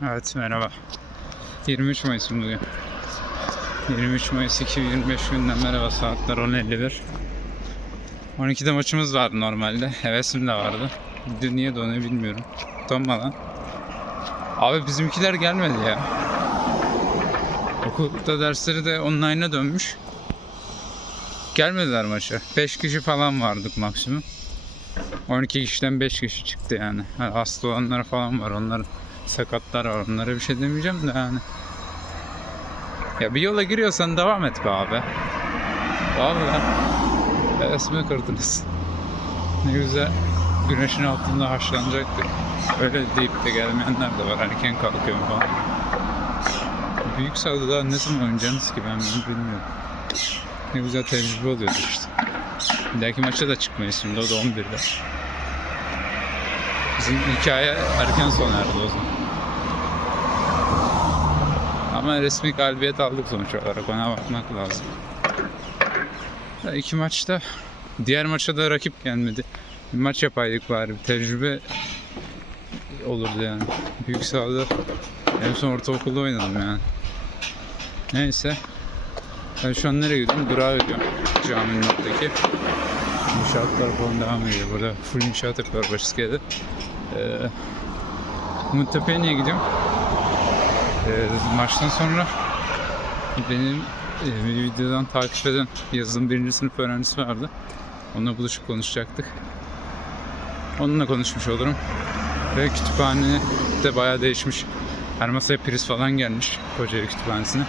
Evet merhaba. 23 Mayıs bugün. 23 Mayıs 2025 günden merhaba saatler 10.51. 12'de maçımız vardı normalde. Hevesim de vardı. Dün niye donuyor bilmiyorum. Donmadan. Abi bizimkiler gelmedi ya. Okulda dersleri de online'a dönmüş. Gelmediler maça. 5 kişi falan vardık maksimum. 12 kişiden 5 kişi çıktı yani. Ha, Hasta olanlar falan var. Onların sakatlar var. Onlara bir şey demeyeceğim de yani. Ya bir yola giriyorsan devam et be abi. Vallahi hevesimi kırdınız. Ne güzel güneşin altında haşlanacaktık. Öyle deyip de gelmeyenler de var. Erken kalkıyorum falan. Büyük daha ne zaman oynayacağınız ki ben bunu bilmiyorum. Ne güzel tecrübe oluyordu işte. Bir dahaki maça da çıkmayız şimdi. O da 11'de. Bizim hikaye erken sona erdi o zaman. Ama resmi galibiyet aldık sonuç olarak. Ona bakmak lazım. Ya iki maçta diğer maça da rakip gelmedi. Bir maç yapaydık bari. Bir tecrübe olurdu yani. Büyük sahada en son ortaokulda oynadım yani. Neyse. Ben şu an nereye gidiyorum? Durağa gidiyorum. Caminin oradaki. İnşaatlar falan devam ediyor. Burada full inşaat yapıyor Başiskele'de. Ee, Umuttepe'ye niye gidiyorum? Ee, maçtan sonra benim e, videodan takip eden yazılım birinci sınıf öğrencisi vardı. Onunla buluşup konuşacaktık. Onunla konuşmuş olurum. Ve kütüphane de bayağı değişmiş. Her masaya priz falan gelmiş Kocaeli Kütüphanesi'ne.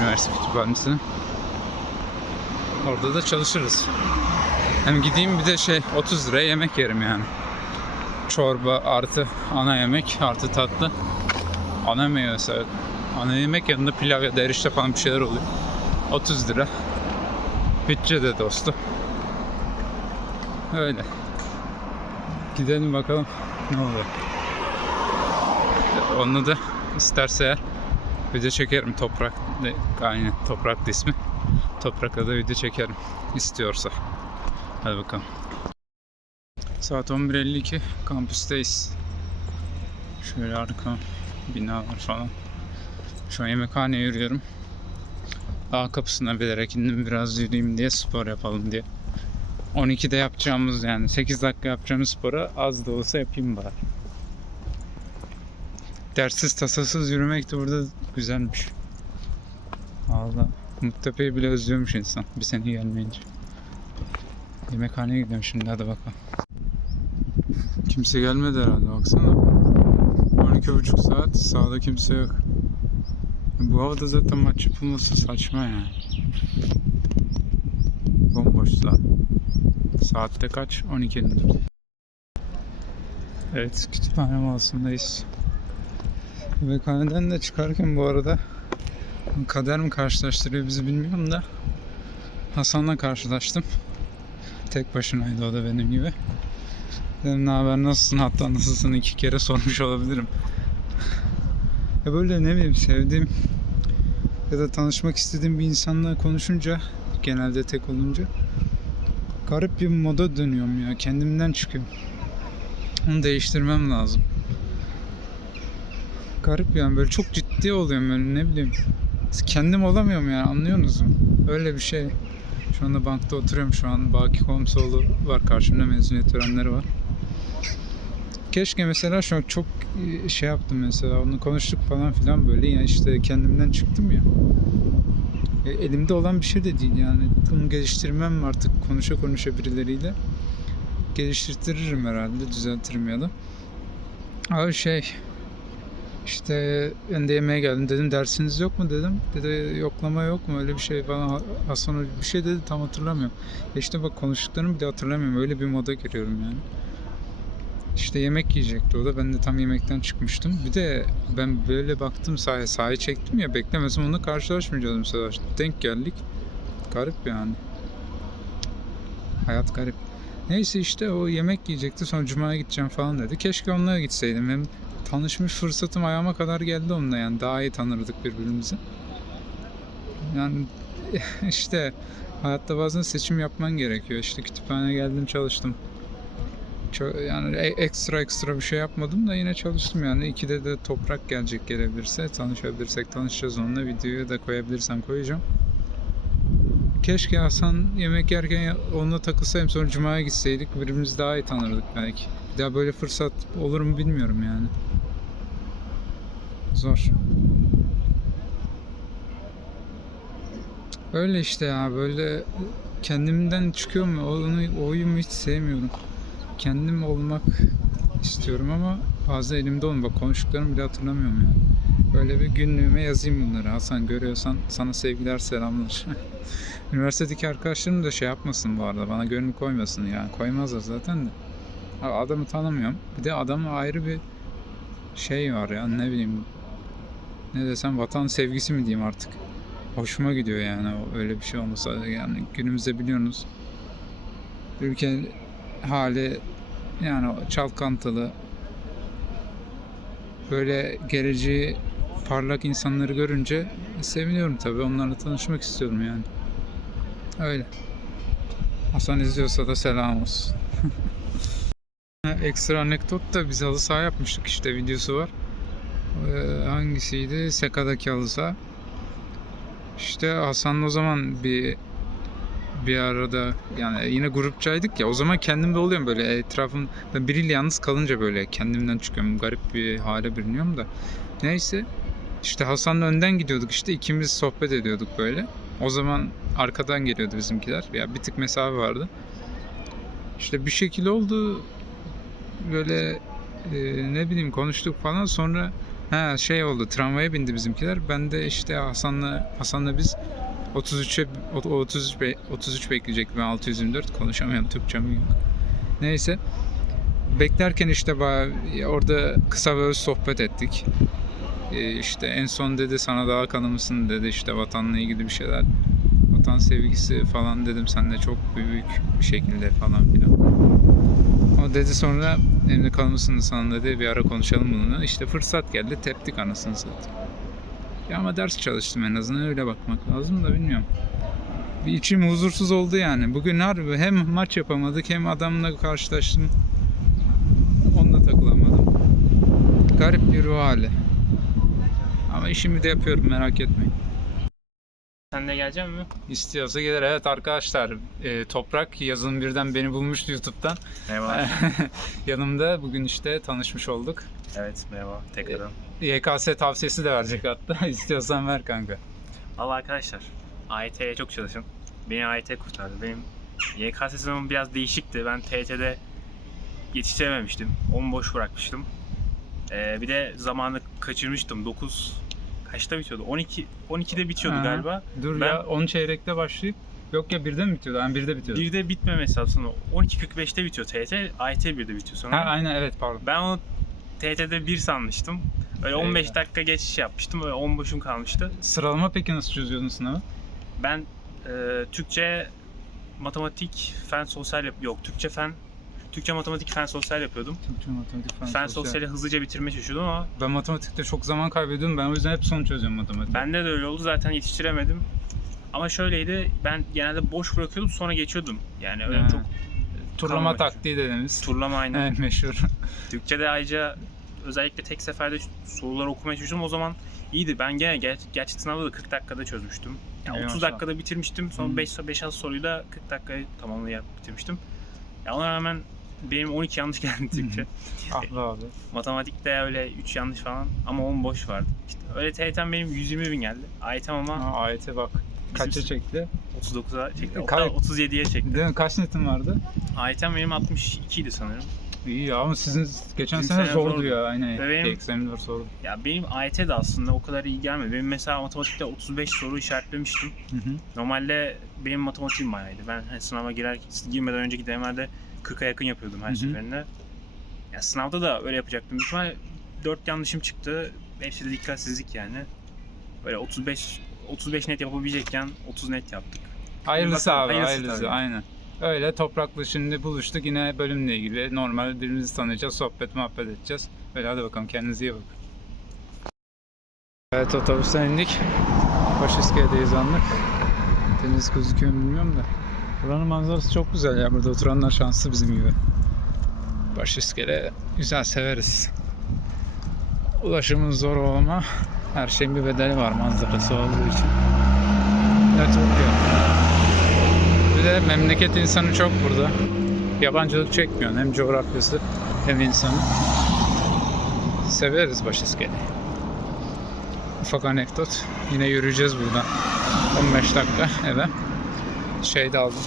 Üniversite Kütüphanesi'ne. Orada da çalışırız. Hem gideyim bir de şey 30 liraya yemek yerim yani. Çorba artı ana yemek artı tatlı. Ana yemeği mesela. Ana yemek yanında pilav ya da erişte falan bir şeyler oluyor. 30 lira. Bütçe de dostu. Öyle. Gidelim bakalım ne oluyor. Onu da isterse eğer video çekerim. Toprak aynı Toprak ismi. Toprakla da video çekerim istiyorsa. Hadi bakalım. Saat 11.52 kampüsteyiz. Şöyle arka binalar falan. Şu an yemekhaneye yürüyorum. A kapısına bilerek indim biraz yürüyeyim diye spor yapalım diye. 12'de yapacağımız yani 8 dakika yapacağımız spora az da olsa yapayım bari. Dersiz tasasız yürümek de burada güzelmiş. Valla Muttepe'yi bile özlüyormuş insan bir sene gelmeyince. Yemekhaneye gidiyorum şimdi hadi bakalım. Kimse gelmedi herhalde baksana. 12,5 saat sağda kimse yok. Bu havada zaten maç yapılması saçma yani. Bomboşlar. Saatte kaç? 12.54. Evet kütüphane molasındayız. Yemekhaneden de çıkarken bu arada kader mi karşılaştırıyor bizi bilmiyorum da Hasan'la karşılaştım. Tek başınaydı o da benim gibi. Dedim ne haber nasılsın hatta nasılsın iki kere sormuş olabilirim. ya böyle ne bileyim sevdiğim ya da tanışmak istediğim bir insanla konuşunca genelde tek olunca garip bir moda dönüyorum ya kendimden çıkıyorum. Onu değiştirmem lazım. Garip yani böyle çok ciddi oluyorum böyle ne bileyim. Kendim olamıyorum yani anlıyorsunuz mu? Öyle bir şey. Şu anda bankta oturuyorum şu an. Baki Komsoğlu var karşımda mezuniyet törenleri var. Keşke mesela şu an çok e, şey yaptım mesela onu konuştuk falan filan böyle yani işte kendimden çıktım ya. E, elimde olan bir şey de değil yani. Bunu geliştirmem artık konuşa konuşa birileriyle. Geliştiririm herhalde düzeltirim ya da. Abi şey işte ben de geldim dedim dersiniz yok mu dedim. Dedi yoklama yok mu öyle bir şey falan. Hasan bir şey dedi tam hatırlamıyorum. E işte bak konuştuklarımı bile hatırlamıyorum. Öyle bir moda giriyorum yani. İşte yemek yiyecekti o da. Ben de tam yemekten çıkmıştım. Bir de ben böyle baktım sahaya, sahaya çektim ya beklemesem onunla karşılaşmayacağız mesela. Denk geldik. Garip yani. Hayat garip. Neyse işte o yemek yiyecekti sonra Cuma'ya gideceğim falan dedi. Keşke onunla gitseydim. Hem tanışmış fırsatım ayağıma kadar geldi onunla yani. Daha iyi tanırdık birbirimizi. Yani işte hayatta bazen seçim yapman gerekiyor. İşte kütüphaneye geldim çalıştım. Ço- yani e- ekstra ekstra bir şey yapmadım da yine çalıştım yani. İkide de toprak gelecek gelebilirse tanışabilirsek tanışacağız onunla. Videoyu da koyabilirsem koyacağım. Keşke Hasan yemek yerken onunla takılsaydım sonra Cuma'ya gitseydik birbirimizi daha iyi tanırdık belki. Bir daha böyle fırsat olur mu bilmiyorum yani. Zor. Öyle işte ya böyle kendimden çıkıyor mu onu o oyumu hiç sevmiyorum. Kendim olmak istiyorum ama fazla elimde olmuyor. Konuştuklarımı bile hatırlamıyorum yani. Böyle bir günlüğüme yazayım bunları. Hasan görüyorsan sana sevgiler selamlar. Üniversitedeki arkadaşlarım da şey yapmasın bu arada. Bana gönül koymasın yani. Koymazlar zaten de. Adamı tanımıyorum. Bir de adamla ayrı bir şey var ya ne bileyim. Ne desem vatan sevgisi mi diyeyim artık. Hoşuma gidiyor yani öyle bir şey olmasa. Yani günümüzde biliyorsunuz ülke hali yani çalkantılı böyle geleceği parlak insanları görünce seviniyorum tabii. Onlarla tanışmak istiyorum yani. Öyle. Hasan izliyorsa da selam olsun. Ekstra anekdot da biz halı saha yapmıştık işte videosu var. Ee, hangisiydi? Seka'daki halı saha. İşte Hasan'la o zaman bir bir arada yani yine grupçaydık ya o zaman kendimde oluyorum böyle etrafım ben biriyle yalnız kalınca böyle kendimden çıkıyorum garip bir hale bürünüyorum da. Neyse işte Hasan'la önden gidiyorduk işte ikimiz sohbet ediyorduk böyle. O zaman arkadan geliyordu bizimkiler ya bir tık mesafe vardı. İşte bir şekilde oldu böyle e, ne bileyim konuştuk falan sonra ha şey oldu tramvaya bindi bizimkiler. Ben de işte Hasan'la Hasan'la biz 33'e o- 33 be- 33 bekleyecek ben 624 konuşamıyorum Türkçem yok. Neyse beklerken işte orada kısa öz sohbet ettik. Ee, işte en son dedi sana daha kanımısın dedi işte vatanla ilgili bir şeyler. Vatan sevgisi falan dedim sen de çok büyük bir şekilde falan filan. O dedi sonra emri kanımısın sana dedi bir ara konuşalım bunu. İşte fırsat geldi teptik anasını satayım. Ya ama ders çalıştım en azından öyle bakmak lazım da bilmiyorum. Bir içim huzursuz oldu yani. Bugün harbi hem maç yapamadık hem adamla karşılaştım. Onunla takılamadım. Garip bir ruh hali. Ama işimi de yapıyorum merak etmeyin. Sen de gelecek mi? İstiyorsa gelir. Evet arkadaşlar e, Toprak yazın birden beni bulmuştu YouTube'dan. Merhaba. Yanımda bugün işte tanışmış olduk. evet merhaba tekrardan. YKS tavsiyesi de verecek hatta. İstiyorsan ver kanka. Valla arkadaşlar AYT'ye çok çalışın. Beni AYT kurtardı. Benim YKS sınavım biraz değişikti. Ben TYT'de yetiştirememiştim. 10 boş bırakmıştım. Ee, bir de zamanı kaçırmıştım. 9 kaçta bitiyordu? 12 12'de bitiyordu Ha. galiba. Dur Ben- ya 10 çeyrekte başlayıp yok ya birde mi bitiyordu? Yani birde bitiyordu. Bir de bitmemesi aslında. 12.45'te bitiyor TYT. AYT 1'de bitiyor sonra. Ha aynen evet pardon. Ben onu TYT'de 1 sanmıştım. Böyle 15 Eyvah. dakika geçiş yapmıştım. Böyle 10 boşum kalmıştı. Sıralama peki nasıl çözüyordun sınavı? Ben e, Türkçe, matematik, fen sosyal yok Türkçe fen Türkçe matematik fen sosyal yapıyordum. Türkçe matematik fen, fen sosyal. sosyali hızlıca bitirmeye çalışıyordum ama Ben matematikte çok zaman kaybediyorum. Ben o yüzden hep son çözüyorum matematik. bende de öyle oldu zaten yetiştiremedim. Ama şöyleydi ben genelde boş bırakıyordum sonra geçiyordum. Yani öyle Ha. çok Turlama kalmadı. taktiği dediğimiz. turlama aynı. Evet meşhur. Türkçe'de ayrıca özellikle tek seferde soruları okumaya çalıştım. O zaman iyiydi. Ben gene ger gerçek sınavda da 40 dakikada çözmüştüm. Yani Eyvallah. 30 dakikada bitirmiştim. Sonra Hı. 5 5 6 soruyu da 40 dakikaya tamamlayıp bitirmiştim. Ya ona rağmen benim 12 yanlış geldi Türkçe. ah be abi. Matematikte öyle 3 yanlış falan ama 10 boş vardı. İşte öyle TYT'm benim 120 bin geldi. AYT'm ama Aa, ayete bak. Kaça çekti? 39'a çekti. Kay- Hatta 37'ye çekti. Değil mi? Kaç netin vardı? AYT'm benim 62 idi sanırım. İyi ya ama sizin geçen Bizim sene sene zordu zordu. ya. Aynen. Ve benim- Examiner zordu. Ya benim AYT de aslında o kadar iyi gelmedi. Benim mesela matematikte 35 soru işaretlemiştim. Hı hı. Normalde benim matematiğim bayağıydı. Ben hani sınava girer, girmeden önceki denemelde 40'a yakın yapıyordum her Hı hı. seferinde. Ya sınavda da öyle yapacaktım. İhtimalle 4 yanlışım çıktı. Hepsi de dikkatsizlik yani. Böyle 35 35 net yapabilecekken 30 net yaptık. Hayırlısı Bakalım, abi hayırlısı hayırlısı, tabii. aynen. Öyle toprakla şimdi buluştuk yine bölümle ilgili normal birbirimizi tanıyacağız sohbet muhabbet edeceğiz. Öyle hadi bakalım kendinize iyi bakın. Evet otobüsten indik. Başiskele'deyiz anlık. Deniz gözüküyor mu bilmiyorum da. Buranın manzarası çok güzel ya burada oturanlar şanslı bizim gibi. Başiskele güzel severiz. Ulaşımın zor ama her şeyin bir bedeli var manzarası olduğu için. Evet oluyor. Bir de memleket insanı çok burada. Yabancılık çekmiyor. Hem coğrafyası hem insanı. Severiz Başiskele'yi. Ufak anekdot. Yine yürüyeceğiz buradan. 15 dakika eve. Şey de aldım.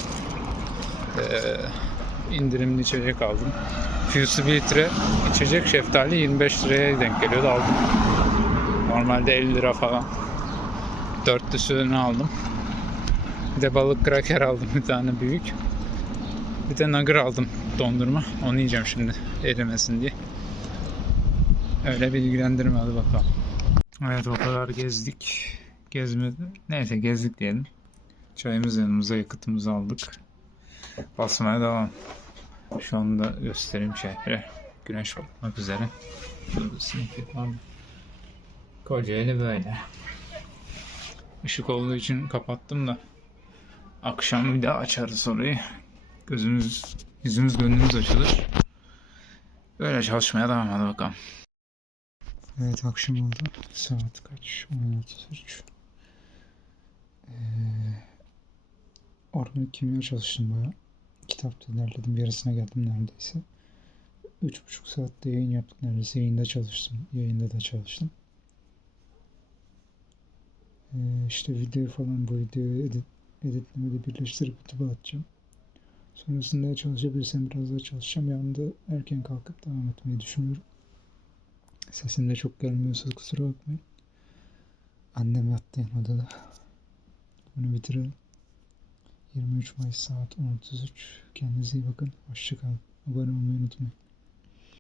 Ee, indirimli içecek aldım. Fuse bir litre içecek şeftali 25 liraya denk geliyordu aldım. Normalde 50 lira falan. Dörtlüsünü aldım. Bir de balık kraker aldım bir tane büyük. Bir de nugger aldım dondurma. Onu yiyeceğim şimdi erimesin diye. Öyle bilgilendirme hadi bakalım. Evet o kadar gezdik. Gezmedi. Neyse gezdik diyelim. Çayımız yanımıza yakıtımızı aldık. Basmaya devam. Şu anda göstereyim şeyleri. Güneş batmak üzere. Kocaeli böyle. Işık olduğu için kapattım da. Akşam bir daha açarız orayı. Gözümüz, yüzümüz gönlümüz açılır. Böyle çalışmaya devam hadi bakalım. Evet akşam oldu. Saat kaç? 16.33. Ee, organik kimya çalıştım bayağı. Kitapta ilerledim. Yarısına geldim neredeyse. Üç buçuk saatte yayın yaptık neredeyse. Yayında çalıştım. Yayında da çalıştım. Ee, işte video falan bu videoyu edit, editlemede birleştirip YouTube'a atacağım. Sonrasında çalışabilirsem biraz daha çalışacağım. Yanında erken kalkıp devam etmeyi düşünüyorum. Sesim de çok gelmiyorsa kusura bakmayın. Annem yattı yan odada. Bunu bitirelim. 23 Mayıs saat 10.33. Kendinize iyi bakın. Hoşçakalın. Abone olmayı unutmayın.